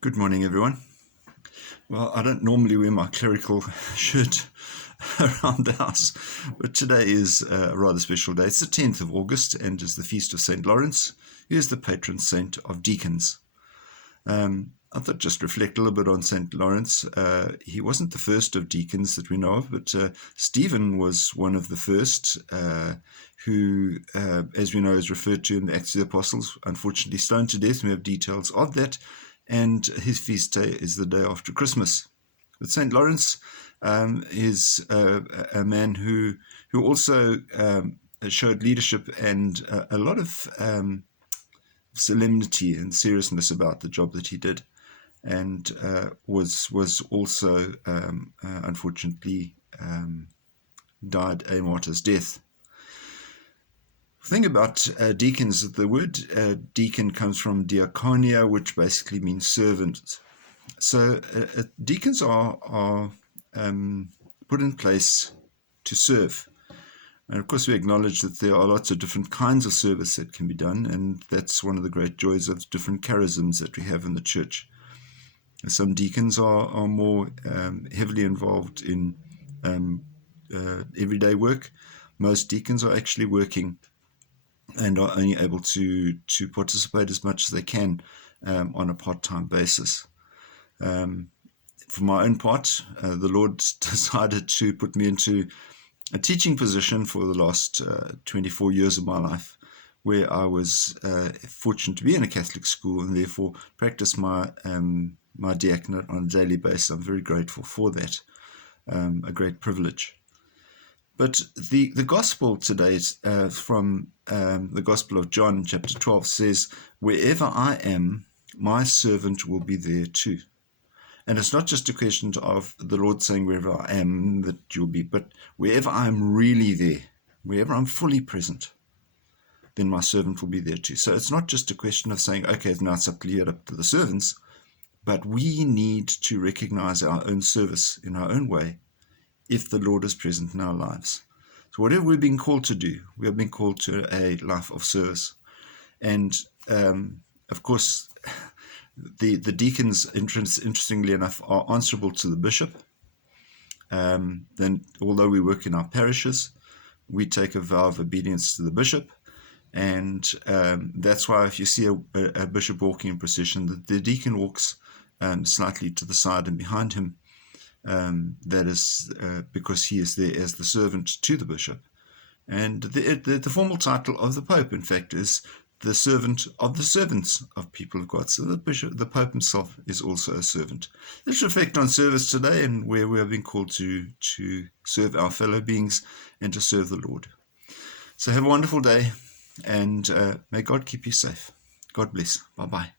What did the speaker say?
Good morning, everyone. Well, I don't normally wear my clerical shirt around the house, but today is a rather special day. It's the 10th of August and is the feast of St. Lawrence, who is the patron saint of deacons. I thought just reflect a little bit on St. Lawrence. He wasn't the first of deacons that we know of, but Stephen was one of the first who, as we know, is referred to in the Acts of the Apostles, unfortunately stoned to death. We have details of that. And his feast day is the day after Christmas. But St. Lawrence is a man who also showed leadership and a lot of solemnity and seriousness about the job that he did, and was also unfortunately died a martyr's death. The thing about deacons, the word deacon comes from diakonia, which basically means servant. So deacons are put in place to serve. And of course, we acknowledge that there are lots of different kinds of service that can be done, and that's one of the great joys of different charisms that we have in the church. Some deacons are more heavily involved in everyday work. Most deacons are actually working and are only able to participate as much as they can on a part-time basis. For my own part, the Lord decided to put me into a teaching position for the last 24 years of my life, where I was fortunate to be in a Catholic school and therefore practice my diaconate on a daily basis. I'm very grateful for that, a great privilege. But the gospel today is from the Gospel of John, chapter 12, says, "Wherever I am, my servant will be there too." And it's not just a question of the Lord saying, "Wherever I am, that you'll be," but wherever I'm really there, wherever I'm fully present, then my servant will be there too. So it's not just a question of saying, okay, now it's up to the servants, but we need to recognize our own service in our own way if the Lord is present in our lives. So whatever we're being called to do, we are being called to a life of service. And of course, the deacons, interestingly enough, are answerable to the bishop. Then, although we work in our parishes, we take a vow of obedience to the bishop. And that's why if you see a bishop walking in procession, the deacon walks slightly to the side and behind him. That is because he is there as the servant to the bishop. And the formal title of the Pope, in fact, is the servant of the servants of people of God. So the Pope himself is also a servant. Let's reflect on service today and where we are being called to serve our fellow beings and to serve the Lord. So have a wonderful day, and may God keep you safe. God bless. Bye-bye.